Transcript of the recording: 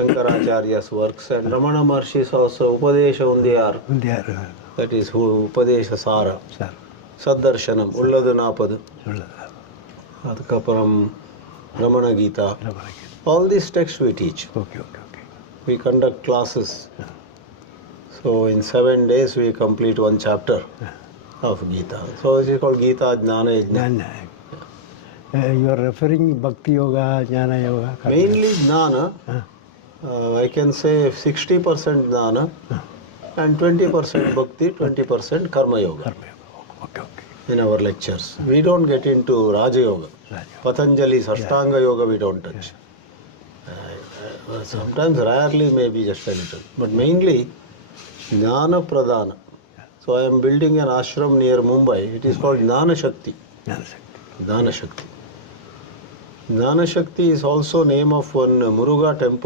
Shankaracharya's works, and Ramana Maharshi's also Upadesha Undiyar. That is Upadesha Sara. Saddarshanam, Ulladu Napadu. Adakaparam, Ramana Gita. All these texts we teach. We conduct classes. So in 7 days we complete one chapter of Gita. So it is called Gita Jnana Yajna. You are referring Bhakti Yoga, Jnana Yoga? Mainly Jnana. I can say 60% Jnana and 20% Bhakti, 20% Karma Yoga. In our lectures. We don't get into Raja Yoga. Patanjali's Ashtanga Yoga we don't touch. Sometimes, rarely, maybe just a little. But mainly, Jnana Pradhana. So I am building an ashram near Mumbai. It is called Jnana Shakti. Jnana Shakti. Jnana Shakti is also name of one Muruga temple.